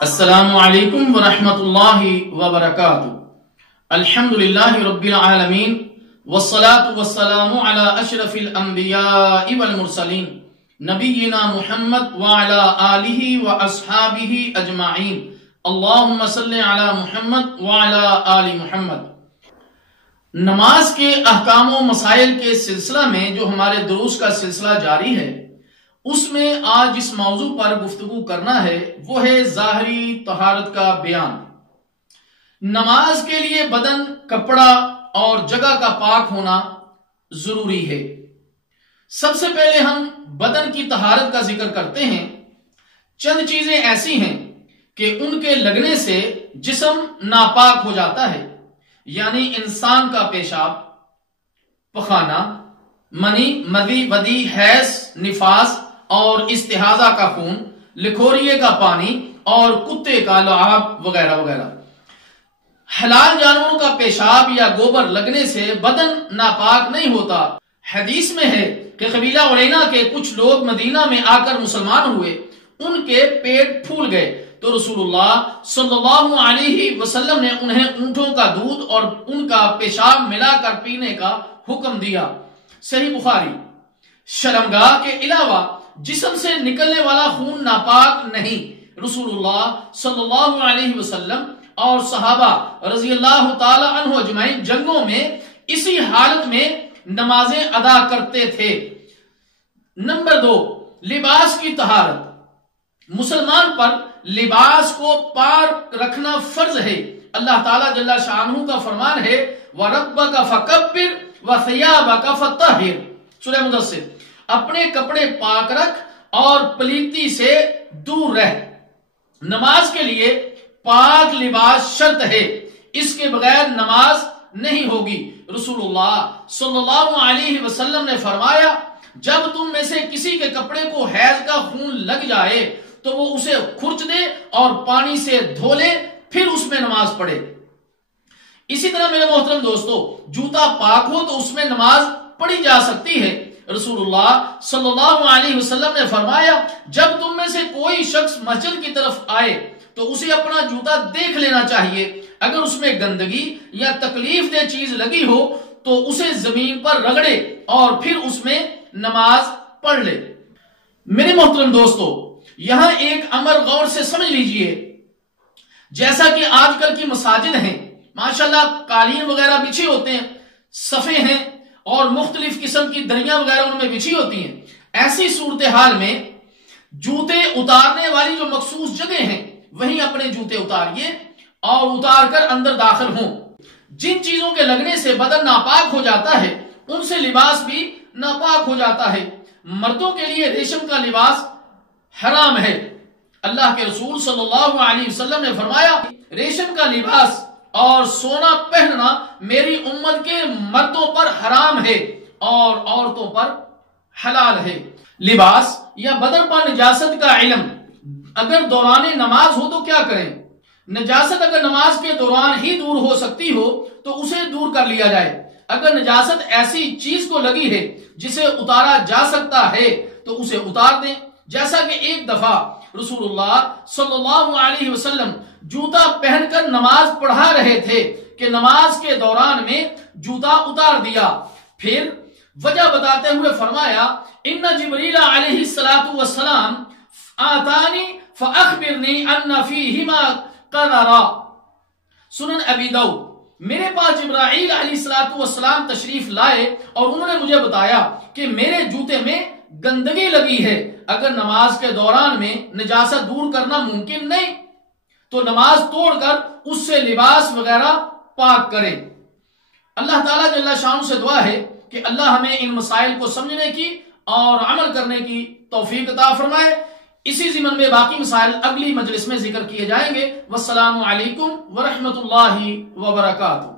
السلام علیکم ورحمۃ اللہ وبرکاتہ۔ الحمدللہ رب العالمین والصلاة والسلام علی اشرف الانبیاء والمرسلین نبینا محمد وعلی آلہ واصحابہ اجمعین اللہم صلی علی محمد وعلی آل محمد۔ نماز کے احکام و مسائل کے سلسلہ میں جو ہمارے دروس کا سلسلہ جاری ہے، اس میں آج اس موضوع پر گفتگو کرنا ہے، وہ ہے ظاہری طہارت کا بیان۔ نماز کے لیے بدن، کپڑا اور جگہ کا پاک ہونا ضروری ہے۔ سب سے پہلے ہم بدن کی طہارت کا ذکر کرتے ہیں۔ چند چیزیں ایسی ہیں کہ ان کے لگنے سے جسم ناپاک ہو جاتا ہے، یعنی انسان کا پیشاب، پخانہ، منی، مدی، ودی، حیض، نفاس اور استحاضہ کا خون، لکھوریے کا پانی اور کتے کا لعاب وغیرہ وغیرہ۔ حلال جانوروں کا پیشاب یا گوبر لگنے سے بدن ناپاک نہیں ہوتا۔ حدیث میں ہے کہ قبیلہ عرینہ کے کچھ لوگ مدینہ میں آ کر مسلمان ہوئے، ان کے پیٹ پھول گئے تو رسول اللہ صلی اللہ علیہ وسلم نے انہیں اونٹوں کا دودھ اور ان کا پیشاب ملا کر پینے کا حکم دیا۔ صحیح بخاری۔ شرمگاہ کے علاوہ جسم سے نکلنے والا خون ناپاک نہیں۔ رسول اللہ صلی اللہ علیہ وسلم اور صحابہ رضی اللہ تعالی عنہ اجمعین جنگوں میں اسی حالت میں نمازیں ادا کرتے تھے۔ نمبر 2، لباس کی طہارت۔ مسلمان پر لباس کو پاک رکھنا فرض ہے۔ اللہ تعالیٰ جل شانہ کا فرمان ہے وَرَبَّكَ فَكَبِّرْ وَثِيَابَكَ فَطَهِّرْ۔ سورہ مدثر۔ اپنے کپڑے پاک رکھ اور پلیتی سے دور رہ۔ نماز کے لیے پاک لباس شرط ہے، اس کے بغیر نماز نہیں ہوگی۔ رسول اللہ صلی اللہ علیہ وسلم نے فرمایا جب تم میں سے کسی کے کپڑے کو حیض کا خون لگ جائے تو وہ اسے کھرچ دے اور پانی سے دھو لے، پھر اس میں نماز پڑھے۔ اسی طرح میرے محترم دوستو، جوتا پاک ہو تو اس میں نماز پڑھی جا سکتی ہے۔ رسول اللہ صلی اللہ علیہ وسلم نے فرمایا جب تم میں سے کوئی شخص مسجد کی طرف آئے تو اسے اپنا جوتا دیکھ لینا چاہیے، اگر اس میں گندگی یا تکلیف دہ چیز لگی ہو تو اسے زمین پر رگڑے اور پھر اس میں نماز پڑھ لے۔ میرے محترم دوستو، یہاں ایک امر غور سے سمجھ لیجئے۔ جیسا کہ آج کل کی مساجد ہیں، ماشاءاللہ قالین وغیرہ بچھی ہوتے ہیں، صفے ہیں اور مختلف قسم کی دریاں وغیرہ ان میں بچھی ہوتی ہیں۔ ایسی صورتحال میں جوتے اتارنے والی جو مخصوص جگہ ہیں وہیں اپنے جوتے اتاریے اور اتار کر اندر داخل ہوں۔ جن چیزوں کے لگنے سے بدن ناپاک ہو جاتا ہے ان سے لباس بھی ناپاک ہو جاتا ہے۔ مردوں کے لیے ریشم کا لباس حرام ہے۔ اللہ کے رسول صلی اللہ علیہ وسلم نے فرمایا ریشم کا لباس اور سونا پہننا میری امت کے مردوں پر حرام ہے اور عورتوں پر حلال ہے۔ لباس یا بدن پر نجاست کا علم۔ اگر دوران نماز ہو تو کیا کریں؟ نجاست اگر نماز کے دوران ہی دور ہو سکتی ہو تو اسے دور کر لیا جائے۔ اگر نجاست ایسی چیز کو لگی ہے جسے اتارا جا سکتا ہے تو اسے اتار دیں۔ جیسا کہ ایک دفعہ رسول اللہ صلی اللہ علیہ وسلم جوتا پہن کر نماز پڑھا رہے تھے کہ نماز کے دوران میں جوتا اتار دیا، پھر وجہ بتاتے ہوئے فرمایا ان جبریل علیہ السلام آتانی فاخبرنی ان فیہما قذرا۔ سنن ابی داؤد۔ میرے پاس جبرائیل علیہ السلام تشریف لائے اور انہوں نے مجھے بتایا کہ میرے جوتے میں گندگی لگی ہے، اگر نماز کے دوران میں نجاست دور کرنا ممکن نہیں تو نماز توڑ کر اس سے لباس وغیرہ پاک کریں۔ اللہ تعالیٰ جل شانہ سے دعا ہے کہ اللہ ہمیں ان مسائل کو سمجھنے کی اور عمل کرنے کی توفیق عطا فرمائے۔ اسی ضمن میں باقی مسائل اگلی مجلس میں ذکر کیے جائیں گے۔ والسلام علیکم ورحمۃ اللہ وبرکاتہ۔